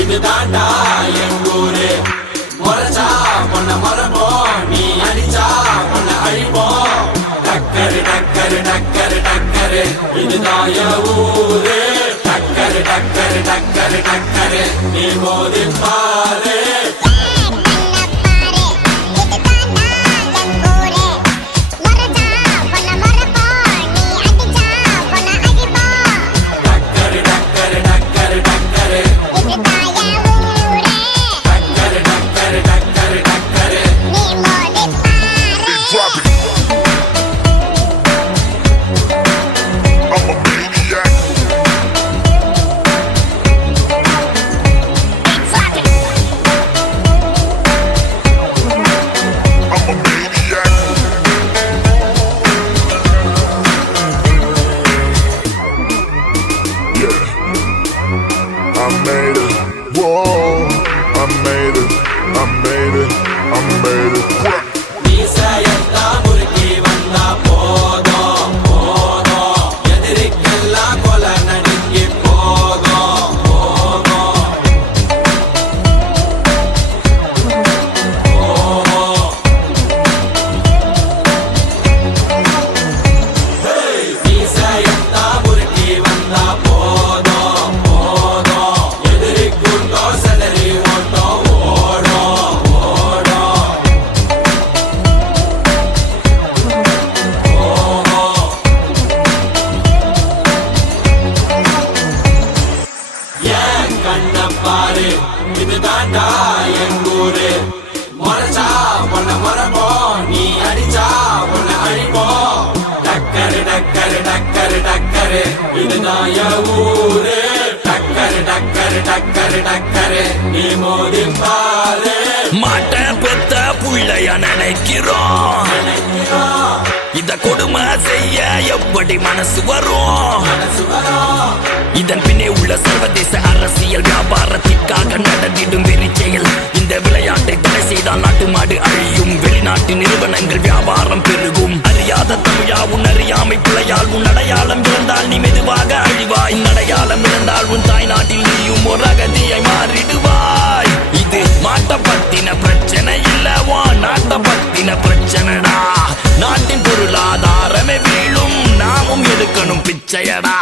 இதுதாண்டா எங்கூரு. முறைச்சா பொண்ண மரபோம், நீ அடிச்சா பொண்ண அழிப்போம். டக்கரு டக்கரு டக்கரு டக்கரு இதுதான் என் ஊரு. டக்கரு டக்கரு டக்கரு டக்கரு நீ மோதி பாரு. I made it, whoa, I made it, I made it, I made it. நீசையத்தா முறுக்கி வந்தா போதும் போதும், எதிரிக்கெல்லாம் கொலை நடுங்கி போகும் போகும் போகும். நீசையத்தா முறுக்கி வந்தா போதும் போதும், எதிரிக்குண்டோ செதறி ஓட்டம் ஓடும் ஓடும். ஏன் கண்ண பாரு, இதுதாண்டா எங்கூரு. முறைச்சா பொண்ண மரபோம், நீ அடிச்சா பொண்ண அழிப்போம். டக்கரு டக்கரு டக்கரு டக்கரு இதுதான் என் ஊரு. டக்கரு டக்கரு டக்கரு டக்கரு நீ மோதி பாரு. மாட்ட பெத்த புள்ளைய நினைக்கிறோம், இத கொடுமை செய்ய எப்படி மனசு வரும்? இதன் பின்னே உள்ள சர்வதேச அரசியல் வியாபாரத்திற்காக நடந்திடும் வெறி செயல். இந்த விளையாட்டை தடை செய்தால் நாட்டு மாடு அழியும், வெளிநாட்டு நிறுவனங்கள் வியாபாரம் பெருகும். அறியாத தமிழா உன் அறியாமை பிழையால் உன் அடையாளம் இழந்தால் நீ மெதுவாக அழிவாய். அடையாளம் இழந்தால் உன் தாய் நாட்டில் நீயும் ஒரு அகதியை மாறிடுவாய். இது மாட்ட பத்தின பிரச்சனை இல்லவா, நாட்ட பத்தின பிரச்சனைடா. நாட்டின் பொருளாதாரமே வீழும், நாமும் எடுக்கணும் பிச்சையடா.